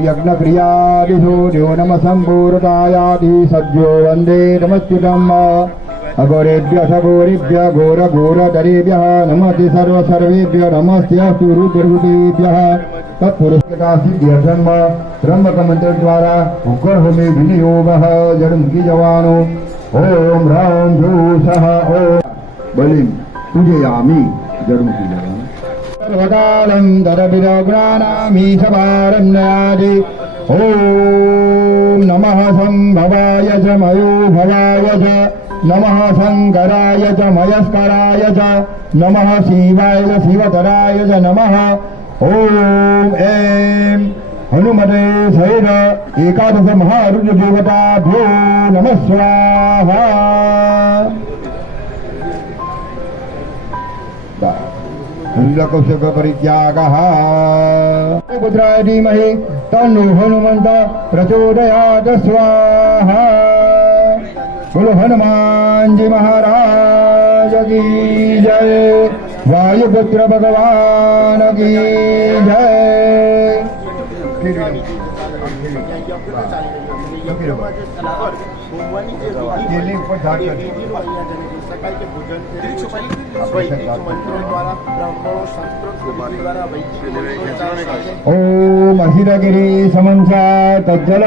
यज्ञप्रियादिधो न्यो नम सम्पूर्णायादि सद्यो वंदे नमस्कृतम्। अगोरेभ्य सगोरेभ्य घोर घोर घोरघोरदरेभ्यः नमति सर्वसर्वेभ्य नमस्यस्तु रुद्रहृदेभ्यः द्वारा त्र्यम्बकमन्त्रद्वारा उग्रहोमे विनियोग, जडमुखी जवानो। ओम राम ॐ सह ॐ। बलिं पूजयामी जडमुखी सर्वकालं दरभिरग्नानामीशवारण्यादि ॐ नमः सम्भवाय च मयोभवाय च नमः शङ्कराय च मयस्कराय च नमः शिवाय च शिवतराय च नमः ॐ ऐं हनुमते सैर एकादश महारुद्रदेवताभ्यो नमः स्वाहा हिरण्यकौशक तनु धीमहि, तन्नो हनुमन्त प्रचोदयात् स्वाहा। बोलो हनुमान जी महाराज की जय। वायुपुत्र भगवान की जय। ओम अहिरगिरी समंसा तज्जल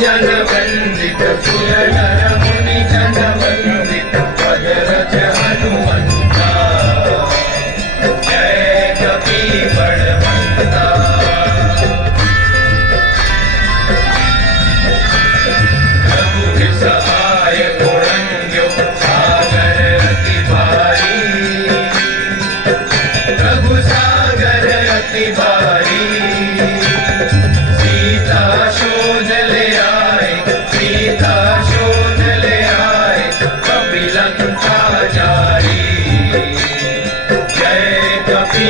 जन वंदित जन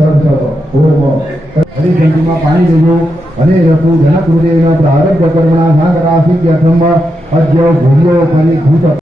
તર્જવ હોમ હરિજંગમાં પાણી દેવું અને રઘુ જનક હૃદયના પ્રારબ્ધ કર્મણા નાગરાશિ યથમ અદ્ય ભૂલ્યો ફલિભૂત